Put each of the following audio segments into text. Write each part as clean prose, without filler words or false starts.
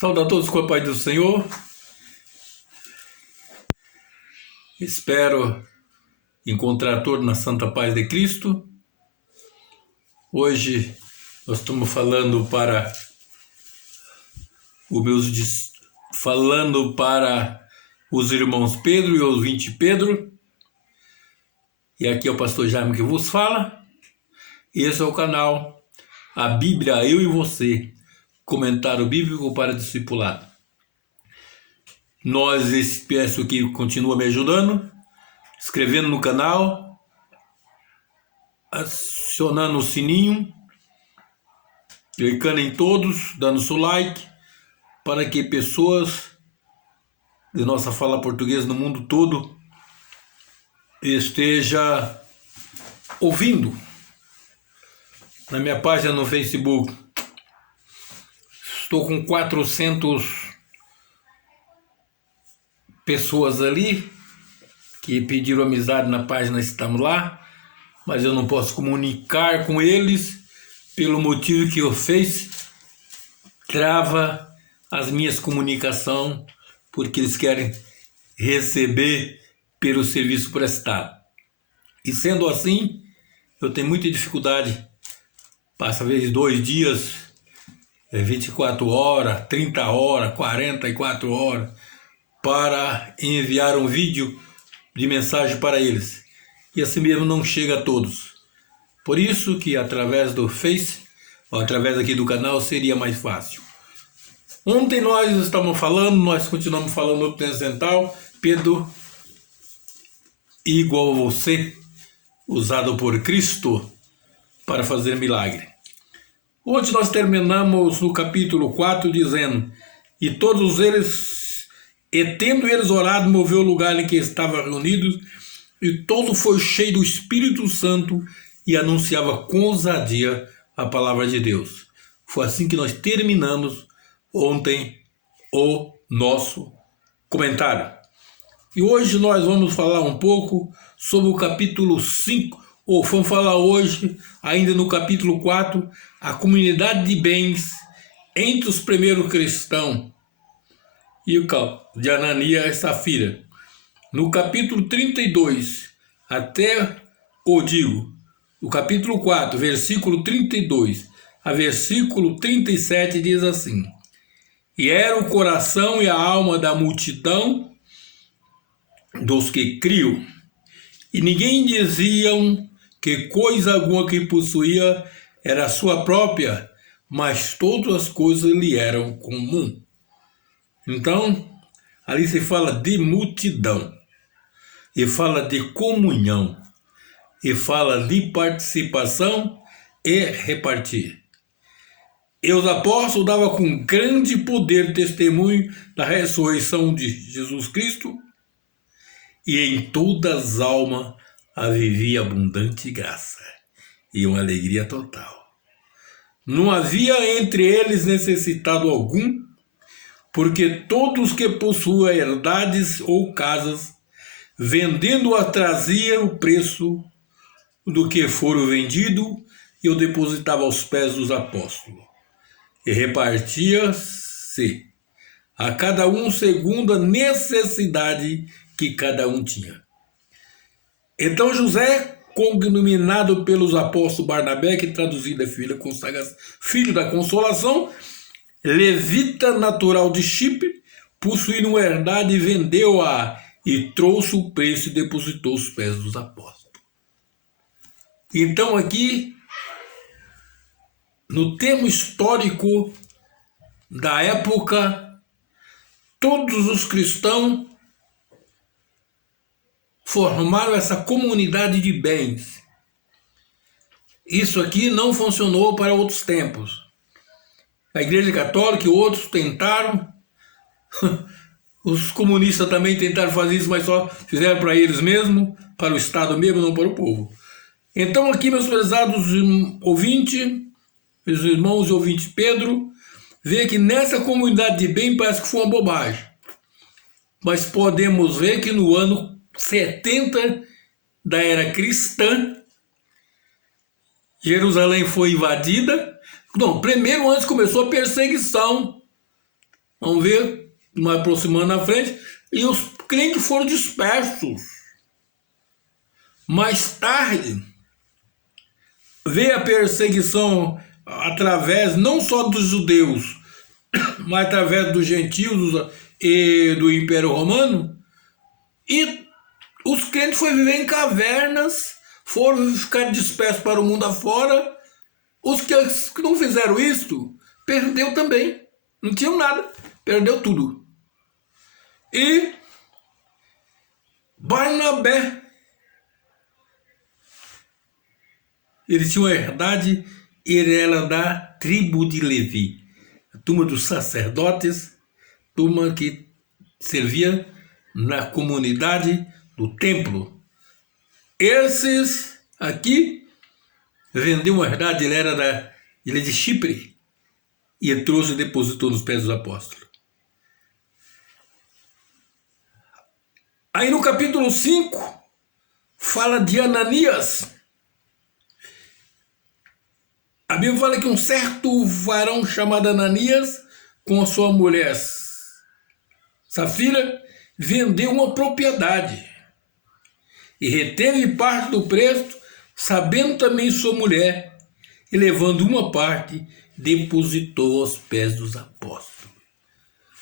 Saúde a todos com a paz do Senhor. Espero encontrar todos na santa paz de Cristo. Hoje nós estamos falando para os irmãos Pedro e os 20 Pedro. E aqui é o pastor Jaime que vos fala. Esse é o canal A Bíblia, Eu e Você, comentário bíblico para discipulado. Peço que continue me ajudando, inscrevendo no canal, acionando o sininho, clicando em todos, dando seu like, para que pessoas de nossa fala portuguesa no mundo todo esteja ouvindo. Na minha página no Facebook, estou com 400 pessoas ali que pediram amizade na página, estamos lá, mas eu não posso comunicar com eles pelo motivo que o Face trava as minhas comunicações, porque eles querem receber pelo serviço prestado. E sendo assim, eu tenho muita dificuldade, passa às vezes 2 dias, 24 horas, 30 horas, 44 horas, para enviar um vídeo de mensagem para eles. E assim mesmo não chega a todos. Por isso que através do Face, ou através aqui do canal, seria mais fácil. Ontem nós continuamos falando no transcendental, Pedro igual a você, usado por Cristo para fazer milagre. Hoje nós terminamos no capítulo 4 dizendo: e todos eles, e tendo eles orado, moveu o lugar em que estavam reunidos, e todo foi cheio do Espírito Santo e anunciava com ousadia a palavra de Deus. Foi assim que nós terminamos ontem o nosso comentário. E hoje nós vamos falar um pouco sobre o capítulo 5, ou vamos falar hoje, ainda no capítulo 4, a comunidade de bens entre os primeiros cristãos e o de Ananias e Safira. No capítulo 32, o capítulo 4, versículo 32 a versículo 37 diz assim: e era o coração e a alma da multidão dos que criam, e ninguém diziam que coisa alguma que possuía era sua própria, mas todas as coisas lhe eram comum. Então, ali se fala de multidão, e fala de comunhão, e fala de participação e repartir. E os apóstolos davam com grande poder testemunho da ressurreição de Jesus Cristo, e em todas as almas vivia abundante graça e uma alegria total. Não havia entre eles necessitado algum, porque todos que possuíam herdades ou casas, vendendo-a, traziam o preço do que foram vendido e o depositava aos pés dos apóstolos. E repartia-se a cada um segundo a necessidade que cada um tinha. Então José, cognominado pelos apóstolos Barnabé, que traduzido é filho da consolação, levita natural de Chipre, possuindo uma herdade, e vendeu-a e trouxe o preço e depositou os pés dos apóstolos. Então aqui, no termo histórico da época, todos os cristãos formaram essa comunidade de bens. Isso aqui não funcionou para outros tempos. A Igreja Católica e outros tentaram, os comunistas também tentaram fazer isso, mas só fizeram para eles mesmos, para o Estado mesmo, não para o povo. Então aqui, meus prezados ouvintes, meus irmãos e ouvintes Pedro, vê que nessa comunidade de bem parece que foi uma bobagem. Mas podemos ver que no ano 70 da era cristã, Jerusalém foi invadida. Não, primeiro antes começou a perseguição Vamos ver, mais aproximando na frente, e os crentes foram dispersos. Mais tarde, veio a perseguição através não só dos judeus, mas através dos gentios e do Império Romano, e os crentes foram viver em cavernas, foram ficar dispersos para o mundo afora. Os que não fizeram isso, perdeu também. Não tinham nada, perdeu tudo. E Barnabé, ele tinha uma herdade, ele era da tribo de Levi, a turma dos sacerdotes, turma que servia na comunidade do templo. Esses aqui vendeu uma herdade, ele era da ilha de Chipre, e ele trouxe e depositou nos pés dos apóstolos. Aí no capítulo 5, fala de Ananias. A Bíblia fala que um certo varão chamado Ananias, com a sua mulher Safira, vendeu uma propriedade e reteve parte do preço, sabendo também sua mulher, e levando uma parte, depositou aos pés dos apóstolos.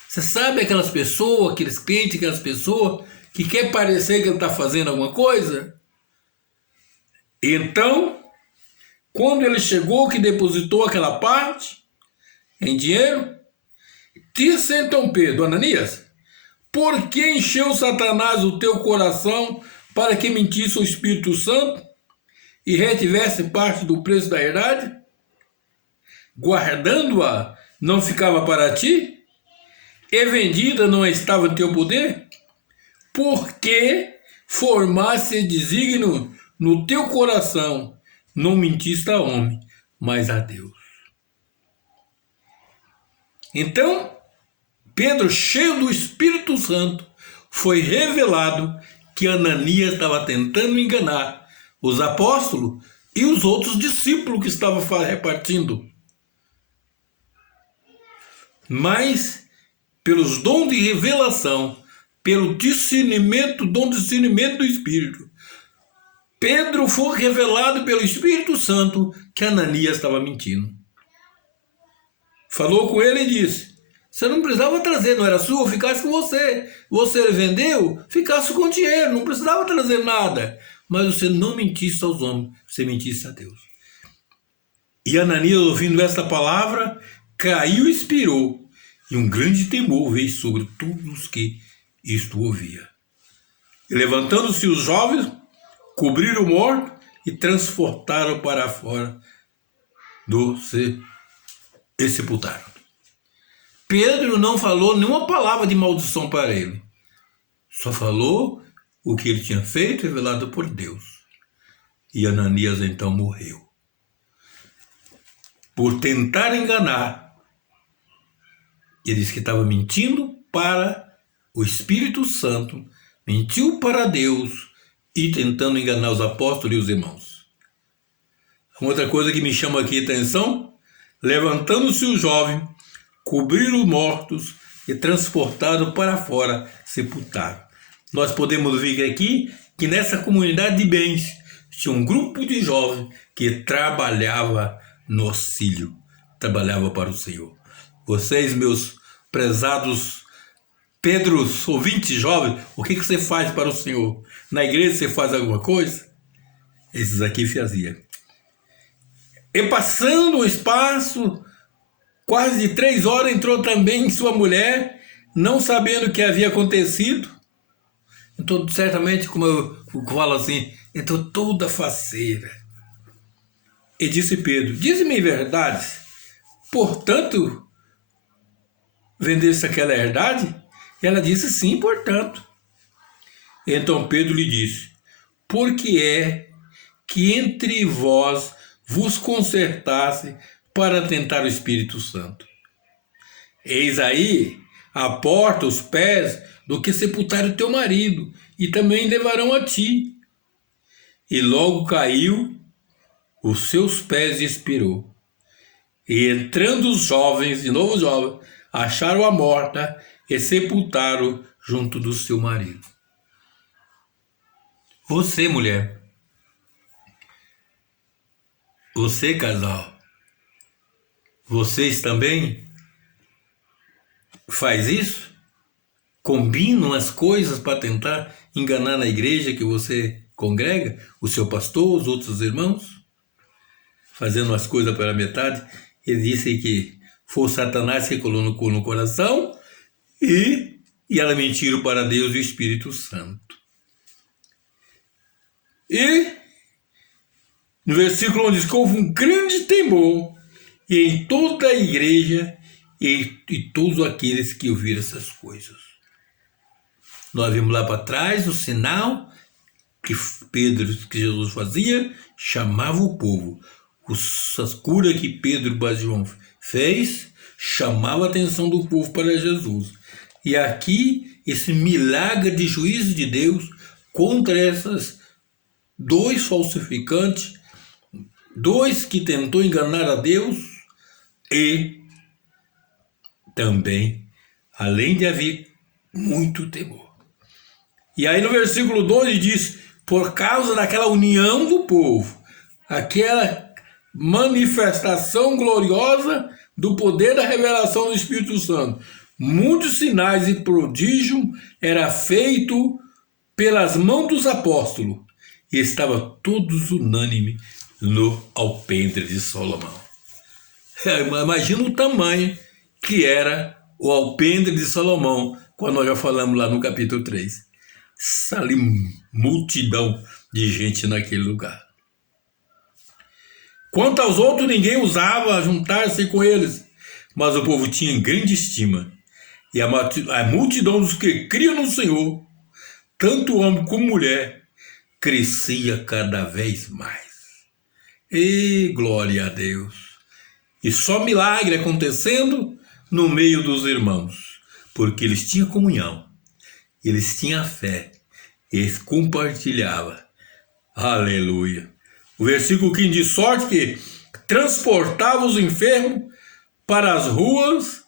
Você sabe aquelas pessoas, aqueles crentes, aquelas pessoas que quer parecer que ele está fazendo alguma coisa? Então, quando ele chegou, que depositou aquela parte em dinheiro, disse então Pedro: Ananias, por que encheu Satanás o teu coração para que mentisse o Espírito Santo e retivesse parte do preço da herdade? Guardando-a, não ficava para ti? E vendida não estava em teu poder? Porque formasse desígnio no teu coração, não mentiste a homem, mas a Deus. Então, Pedro, cheio do Espírito Santo, foi revelado que Ananias estava tentando enganar os apóstolos e os outros discípulos que estavam repartindo. Mas, pelos dons de revelação, pelo discernimento, dom de discernimento do Espírito, Pedro foi revelado pelo Espírito Santo que Ananias estava mentindo. Falou com ele e disse: você não precisava trazer, não era sua, ficasse com você. Você vendeu, ficasse com o dinheiro, não precisava trazer nada. Mas você não mentisse aos homens, você mentisse a Deus. E Ananias, ouvindo esta palavra, caiu e expirou, e um grande temor veio sobre todos os que isto ouvia. E levantando-se os jovens, cobriram o morto e transportaram para fora e sepultaram. Pedro não falou nenhuma palavra de maldição para ele. Só falou o que ele tinha feito, revelado por Deus. E Ananias então morreu. Por tentar enganar. Ele disse que estava mentindo para o Espírito Santo, mentiu para Deus e tentando enganar os apóstolos e os irmãos. Uma outra coisa que me chama aqui a atenção: levantando-se o jovem, cobriram os mortos e transportaram para fora, sepultaram. Nós podemos ver aqui que nessa comunidade de bens tinha um grupo de jovens que trabalhava no auxílio, trabalhava para o Senhor. Vocês, meus prezados Pedros, ouvintes jovens, o que você faz para o Senhor? Na igreja você faz alguma coisa? Esses aqui faziam. E passando o espaço, quase 3 horas, entrou também sua mulher, não sabendo o que havia acontecido. Então, certamente, como eu falo assim, entrou toda faceira. E disse Pedro: dize-me verdades, portanto, vendeste aquela herdade? E ela disse: sim, portanto. Então Pedro lhe disse: por que é que entre vós vos concertasse para tentar o Espírito Santo? Eis aí a porta, os pés do que sepultaram teu marido, e também levarão a ti. E logo caiu os seus pés e expirou. E entrando os jovens, de novo jovens, acharam-a morta e sepultaram junto do seu marido. Você, mulher, você, casal, vocês também faz isso? Combinam as coisas para tentar enganar na igreja que você congrega, o seu pastor, os outros irmãos? Fazendo as coisas pela metade. Ele disse que foi Satanás que colocou no coração e ela mentiram para Deus e o Espírito Santo. E no versículo 1 diz que houve um grande temor e em toda a igreja e todos aqueles que ouviram essas coisas. Nós vimos lá para trás o sinal que Jesus fazia, chamava o povo. As curas que Pedro e João fez, chamava a atenção do povo para Jesus. E aqui, esse milagre de juízo de Deus contra esses dois falsificantes, dois que tentou enganar a Deus e também, além de haver muito temor. E aí no versículo 12 diz, por causa daquela união do povo, aquela manifestação gloriosa do poder da revelação do Espírito Santo, muitos sinais e prodígios era feito pelas mãos dos apóstolos, e estava todos unânimes no alpendre de Salomão. Imagina o tamanho que era o alpendre de Salomão, quando nós já falamos lá no capítulo 3. Ali, multidão de gente naquele lugar. Quanto aos outros, ninguém ousava juntar-se com eles, mas o povo tinha grande estima. E a multidão dos que criam no Senhor, tanto homem como mulher, crescia cada vez mais. E glória a Deus! E só milagre acontecendo no meio dos irmãos, porque eles tinham comunhão, eles tinham fé, eles compartilhavam. Aleluia! O versículo 15 diz, sorte que transportava os enfermos para as ruas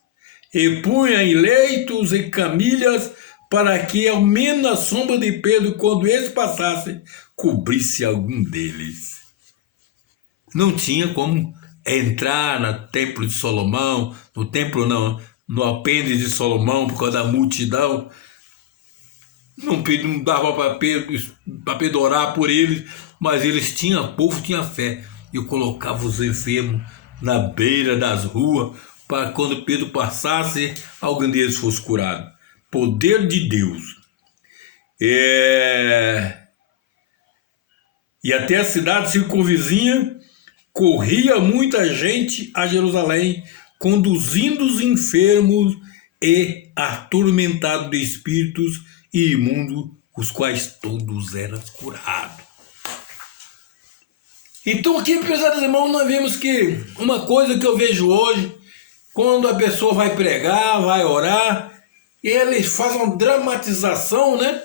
e punha em leitos e camilhas para que, ao menos a sombra de Pedro, quando eles passassem, cobrisse algum deles. Não tinha como entrar no templo de Salomão, no templo não, no alpendre de Salomão, por causa da multidão. Não dava para Pedro orar por eles, mas eles tinham, o povo tinha fé. Eu colocava os enfermos na beira das ruas, para quando Pedro passasse, algum deles fosse curado. Poder de Deus. E até a cidade circunvizinha, corria muita gente a Jerusalém, conduzindo os enfermos e atormentados de espíritos e imundos, os quais todos eram curados. Então aqui, pesados irmãos, nós vemos que uma coisa que eu vejo hoje, quando a pessoa vai pregar, vai orar, ele faz uma dramatização, né?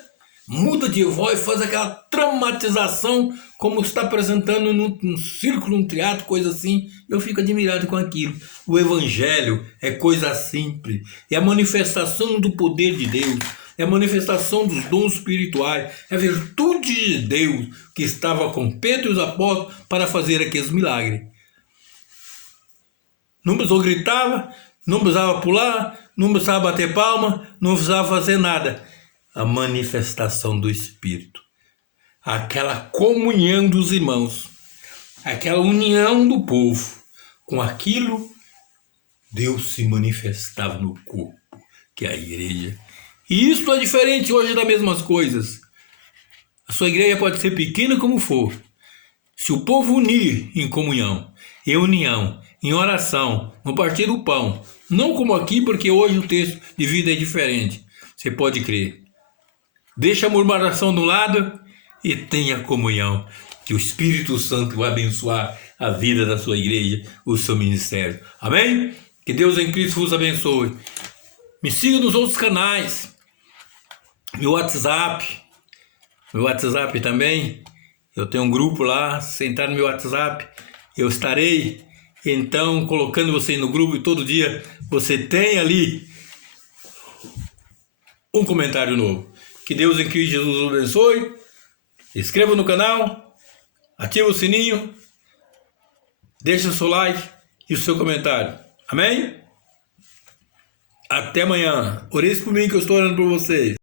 Muda de voz, faz aquela dramatização, como está apresentando num círculo, num teatro, coisa assim. Eu fico admirado com aquilo. O evangelho é coisa simples, é a manifestação do poder de Deus, é a manifestação dos dons espirituais, é a virtude de Deus que estava com Pedro e os apóstolos para fazer aqueles milagres. Não precisou gritar, não precisava pular, não precisava bater palma, não precisava fazer nada. A manifestação do Espírito, aquela comunhão dos irmãos, aquela união do povo com aquilo, Deus se manifestava no corpo, que é a igreja. E isso é diferente hoje das mesmas coisas. A sua igreja pode ser pequena como for. Se o povo unir em comunhão, em união, em oração, no partir do pão, não como aqui, porque hoje o texto de vida é diferente. Você pode crer. Deixa a murmuração do lado e tenha comunhão, que o Espírito Santo vai abençoar a vida da sua igreja, o seu ministério. Amém? Que Deus em Cristo vos abençoe. Me siga nos outros canais. Meu WhatsApp também. Eu tenho um grupo lá, se entrar no meu WhatsApp, eu estarei então colocando vocês no grupo e todo dia você tem ali um comentário novo. Que Deus em Cristo Jesus o abençoe. Inscreva no canal, ativa o sininho, deixa o seu like e o seu comentário. Amém? Até amanhã. Ore por mim que eu estou orando por vocês.